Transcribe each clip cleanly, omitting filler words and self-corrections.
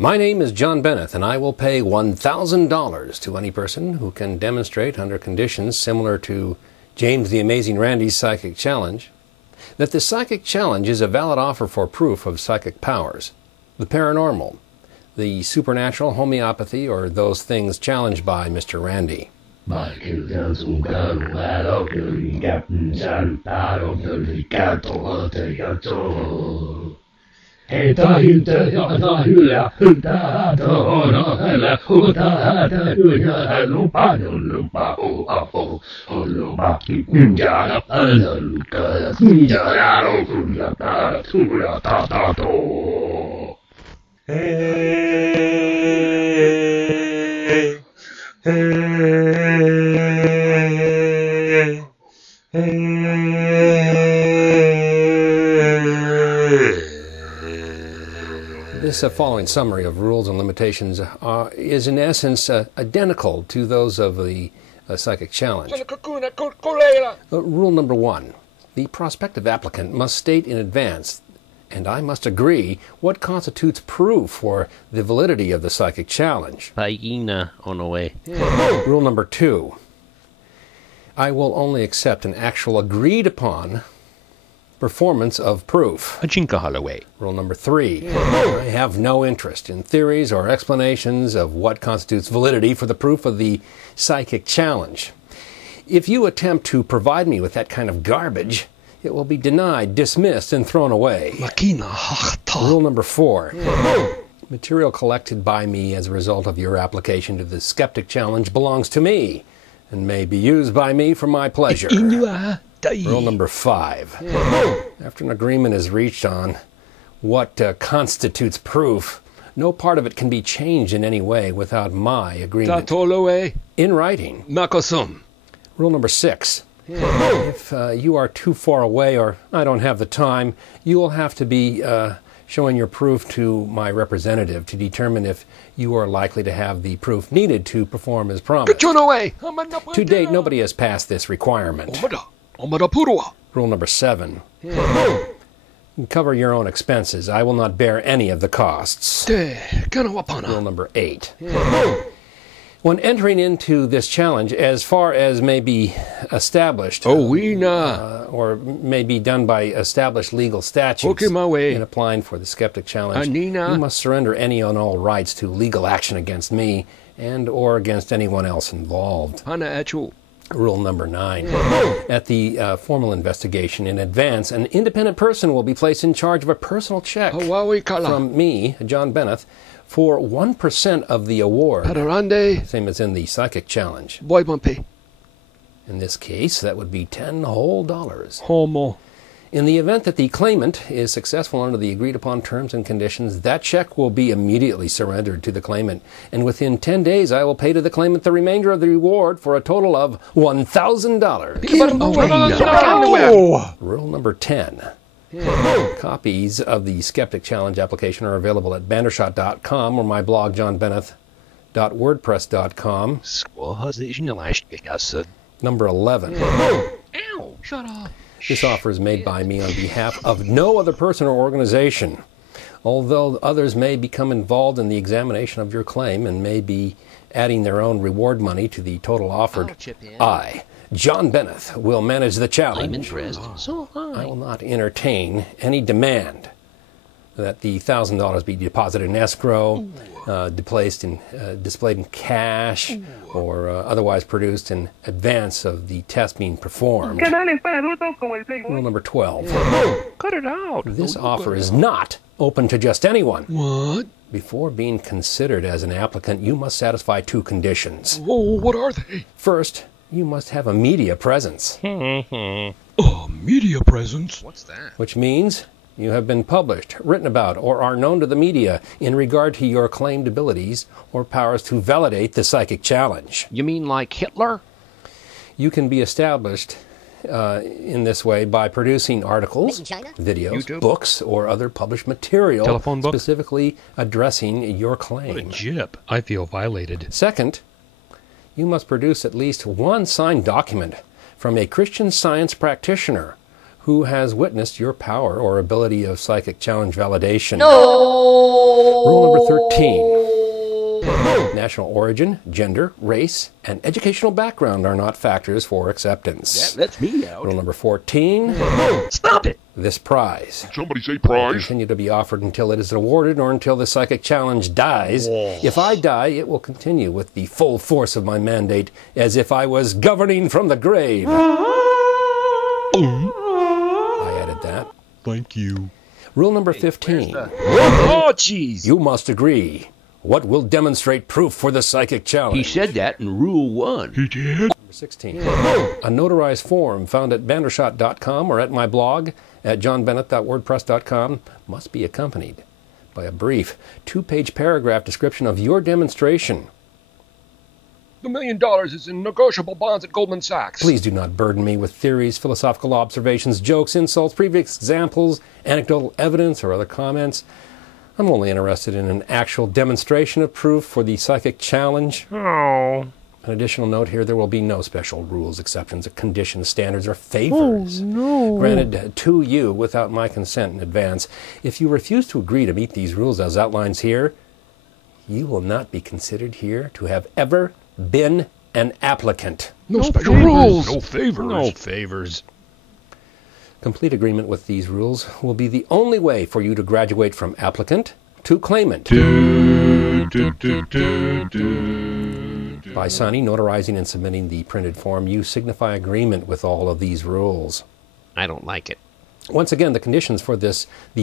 My name is John Bennett, and I will pay $1,000 to any person who can demonstrate under conditions similar to James the Amazing Randi's psychic challenge that the psychic challenge is a valid offer for proof of psychic powers, the paranormal, the supernatural, homeopathy, or those things challenged by Mr. Randi. This following summary of rules and limitations is in essence identical to those of the psychic challenge. Rule number 1. The prospective applicant must state in advance, and I must agree, what constitutes proof for the validity of the psychic challenge. Rule number 2. I will only accept an actual agreed upon performance of proof. Rule number 3. I have no interest in theories or explanations of what constitutes validity for the proof of the psychic challenge. If you attempt to provide me with that kind of garbage, it will be denied, dismissed, and thrown away. Rule number 4. Material collected by me as a result of your application to the Skeptic challenge belongs to me and may be used by me for my pleasure. Rule number 5. After an agreement is reached on what constitutes proof, no part of it can be changed in any way without my agreement in writing. Rule number 6. If you are too far away or I don't have the time, you will have to be showing your proof to my representative to determine if you are likely to have the proof needed to perform as promised. To date, nobody has passed this requirement. Rule number 7. Cover your own expenses. I will not bear any of the costs. Rule number 8. When entering into this challenge, as far as may be established, or may be done by established legal statutes in applying for the Skeptic challenge, you must surrender any and all rights to legal action against me and or against anyone else involved. Rule number 9. At the formal investigation in advance, an independent person will be placed in charge of a personal check from me, John Bennett, for 1% of the award, same as in the psychic challenge. In this case, that would be $10 whole. In the event that the claimant is successful under the agreed upon terms and conditions, that check will be immediately surrendered to the claimant, and within 10 days I will pay to the claimant the remainder of the reward for a total of $1,000. Rule number 10. Copies of the Skeptic Challenge application are available at bandershot.com or my blog johnbennett.wordpress.com. Number 11. Ow, shut up. This offer is made by me on behalf of no other person or organization. Although others may become involved in the examination of your claim and may be adding their own reward money to the total offered, I, John Bennett, will manage the challenge. I'm impressed. So high. I will not entertain any demand that the $1,000 be deposited in escrow, displayed in cash, or otherwise produced in advance of the test being performed. Rule number 12. Cut it out. This offer is not open to just anyone. What? Before being considered as an applicant, you must satisfy 2 conditions. Whoa, what are they? First, you must have a media presence. Media presence? What's that? Which means you have been published, written about, or are known to the media in regard to your claimed abilities or powers to validate the psychic challenge. You mean like Hitler? You can be established in this way by producing articles, videos, YouTube, books, or other published material Telephone book, specifically addressing your claim. What a jip. I feel violated. Second, you must produce at least 1 signed document from a Christian Science practitioner who has witnessed your power or ability of psychic challenge validation. No! Rule number 13. National origin, gender, race, and educational background are not factors for acceptance. That lets me out. Rule number 14. Stop it! This prize Somebody say will prize. continue to be offered until it is awarded or until the psychic challenge dies. If I die, it will continue with the full force of my mandate as if I was governing from the grave. I added that. Thank you. Rule number 15. Oh, jeez! You must agree. What will demonstrate proof for the psychic challenge? He said that in Rule 1. He did? Number 16. A notarized form found at bandershot.com or at my blog at johnbennett.wordpress.com must be accompanied by a brief 2-page paragraph description of your demonstration. The $1 million is in negotiable bonds at Goldman Sachs. Please do not burden me with theories, philosophical observations, jokes, insults, previous examples, anecdotal evidence, or other comments. I'm only interested in an actual demonstration of proof for the psychic challenge. Oh. An additional note here, there will be no special rules, exceptions, conditions, standards, or favors granted to you without my consent in advance. If you refuse to agree to meet these rules as outlined here, you will not be considered here to have ever been an applicant. No special rules. No favors. No favors. Complete agreement with these rules will be the only way for you to graduate from applicant to claimant. By signing, notarizing, and submitting the printed form, you signify agreement with all of these rules. I don't like it. Once again, the conditions for the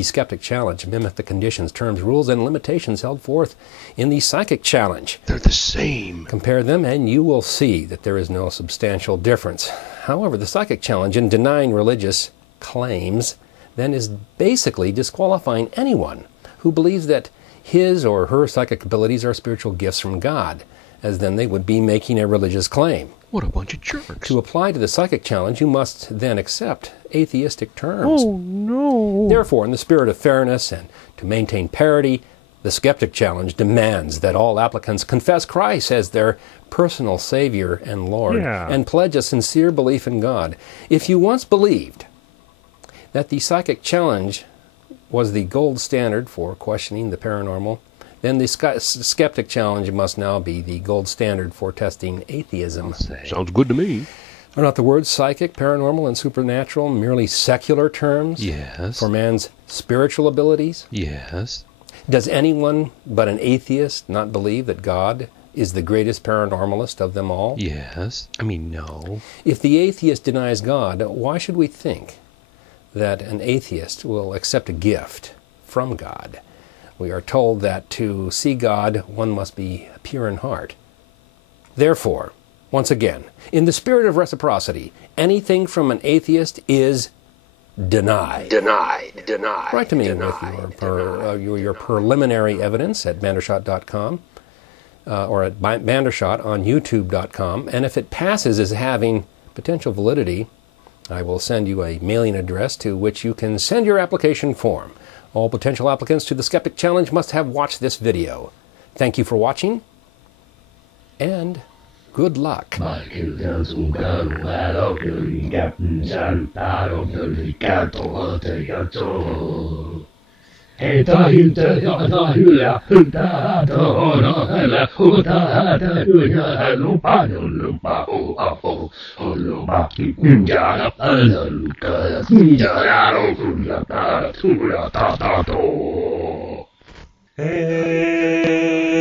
Skeptic Challenge mimic the conditions, terms, rules, and limitations held forth in the Psychic Challenge. They're the same. Compare them and you will see that there is no substantial difference. However, the Psychic Challenge, in denying religious claims, then is basically disqualifying anyone who believes that his or her psychic abilities are spiritual gifts from God, as then they would be making a religious claim. What a bunch of jerks. To apply to the Psychic Challenge, you must then accept atheistic terms. Oh, no. Therefore, in the spirit of fairness and to maintain parity, the Skeptic Challenge demands that all applicants confess Christ as their personal Savior and Lord and pledge a sincere belief in God. If you once believed that the Psychic Challenge was the gold standard for questioning the paranormal, then the Skeptic Challenge must now be the gold standard for testing atheism. Sounds good to me. Are not the words psychic, paranormal, and supernatural merely secular terms Yes. for man's spiritual abilities? Yes. Does anyone but an atheist not believe that God is the greatest paranormalist of them all? Yes. I mean, no. If the atheist denies God, why should we think that an atheist will accept a gift from God? We are told that to see God, one must be pure in heart. Therefore, once again, in the spirit of reciprocity, anything from an atheist is denied. Denied. Write to me with your preliminary evidence at bandershot.com or at bandershot on youtube.com, and if it passes as having potential validity, I will send you a mailing address to which you can send your application form. All potential applicants to the Skeptic Challenge must have watched this video. Thank you for watching, and good luck. Hey.